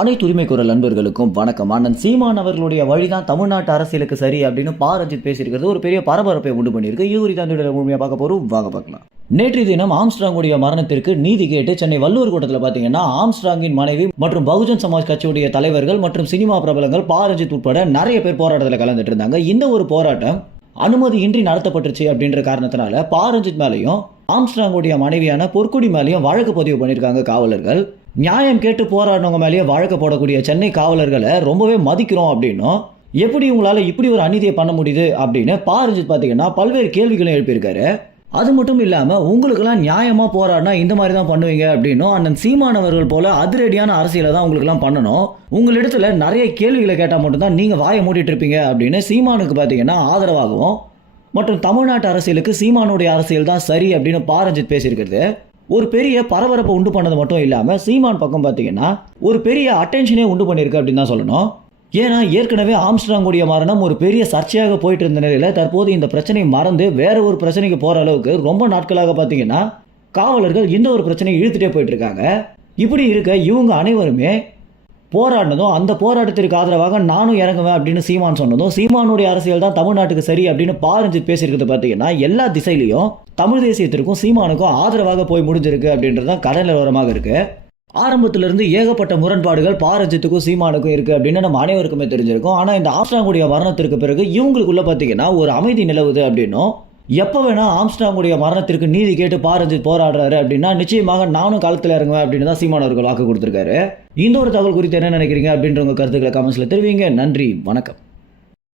அனைத்து உரிமை குரல் நண்பர்களுக்கும் வணக்கம். அண்ணன் சீமான் அவர்களுடைய வழிதான் தமிழ்நாட்டு அரசியலுக்கு சரி அப்படின்னு ரஞ்சித் பேசியிருக்கிறது ஒரு பெரிய பரபரப்பை உண்டு பண்ணியிருக்கு. இது குறித்து அந்த முழுமையாக பார்க்க போறோம், வாங்க பார்க்கலாம். நேற்றைய தினம் ஆம்ஸ்ட்ராங்குடைய மரணத்திற்கு நீதி கேட்டு சென்னை வள்ளுவர் கூட்டத்தில் பார்த்தீங்கன்னா ஆம்ஸ்ட்ராங்கின் மனைவி மற்றும் பகுஜன் சமாஜ் கட்சியுடைய தலைவர்கள் மற்றும் சினிமா பிரபலங்கள் ரஞ்சித் உட்பட நிறைய பேர் போராட்டத்தில் கலந்துட்டு இருந்தாங்க. இந்த ஒரு போராட்டம் அனுமதியின்றி நடத்தப்பட்டுச்சு அப்படின்ற காரணத்தினால ரஞ்சித் மேலையும் ஆம்ஸ்ட்ராங்குடைய மனைவியான பொற்குடி மேலேயும் வழக்கு பதிவு பண்ணியிருக்காங்க காவலர்கள். நியாயம் கேட்டு போராடினவங்க மேலேயே வழக்கு போடக்கூடிய சென்னை காவலர்களை ரொம்பவே மதிக்கிறோம் அப்படின்னும், எப்படி உங்களால் இப்படி ஒரு அநீதியை பண்ண முடியுது அப்படின்னு ரஞ்சித் பார்த்தீங்கன்னா பல்வேறு கேள்விகளும் எழுப்பியிருக்காரு. அது மட்டும் இல்லாமல் உங்களுக்கெல்லாம் நியாயமாக போராடினா இந்த மாதிரி தான் பண்ணுவீங்க அப்படின்னும், அண்ணன் சீமானவர்கள் போல அதிரடியான அரசியலை தான் உங்களுக்கெல்லாம் பண்ணணும், உங்களிடத்துல நிறைய கேள்விகளை கேட்டால் மட்டும்தான் நீங்கள் வாயை மூடிட்டு இருப்பீங்க அப்படின்னு சீமானுக்கு பார்த்தீங்கன்னா ஆதரவாகவும் மற்றும் தமிழ்நாட்டு அரசியலுக்கு சீமானுடைய அரசியல் தான் சரி அப்படின்னு ரஞ்சித் பேசியிருக்கிறது ஒரு பெரிய பரபரப்பை உண்டு பண்ணது மட்டும் இல்லாமல் சீமான் பக்கம் பார்த்தீங்கன்னா ஒரு பெரிய அட்டென்ஷனே உண்டு பண்ணியிருக்கு அப்படின்னு தான் சொல்லணும். ஏன்னா ஏற்கனவே ஆம்ஸ்ட்ராங்குடைய மரணம் ஒரு பெரிய சர்ச்சையாக போயிட்டு இருந்த நிலையில் தற்போது இந்த பிரச்சனையை மறந்து வேற ஒரு பிரச்சனைக்கு போகிற அளவுக்கு ரொம்ப நாட்களாக பார்த்தீங்கன்னா காவலர்கள் இந்த ஒரு பிரச்சனையை இழுத்துட்டே போயிட்டு இருக்காங்க. இப்படி இருக்க இவங்க அனைவருமே போராடினதும் அந்த போராட்டத்திற்கு ஆதரவாக நானும் இறங்குவேன் அப்படின்னு சீமான் சொன்னதும், சீமானுடைய அரசியல் தான் தமிழ்நாட்டுக்கு சரி அப்படின்னு ரஞ்சித் பேசியிருக்கிறது பார்த்தீங்கன்னா எல்லா திசையிலையும் தமிழ் தேசியத்திற்கும் சீமானுக்கும் ஆதரவாக போய் முடிஞ்சிருக்கு அப்படின்றதான் கடல் நிலவரமாக இருக்கு. ஆரம்பத்திலிருந்து ஏகப்பட்ட முரண்பாடுகள் ரஞ்சித்துக்கும் சீமானுக்கும் இருக்கு அப்படின்னு நம்ம அனைவருக்குமே தெரிஞ்சிருக்கும். ஆனால் இந்த ஆம்ஸ்ட்ராங்குடைய மரணத்திற்கு பிறகு இவங்களுக்குள்ள பார்த்தீங்கன்னா ஒரு அமைதி நிலவுது அப்படின்னும், எப்போ வேணா ஆம்ஸ்ட்ராங்குடைய மரணத்திற்கு நீதி கேட்டு ரஞ்சித் போராடுறாரு அப்படின்னா நிச்சயமாக நானும் காலத்தில் இறங்குவேன் அப்படின்னு தான் சீமான் அவர்கள் வாக்கு கொடுத்திருக்காரு. இந்த ஒரு தகவல் குறித்து என்ன நினைக்கிறீங்க அப்படின்ற உங்க கருத்துக்களை கமெண்ட்ஸ்ல தெரிவிங்க. நன்றி, வணக்கம்.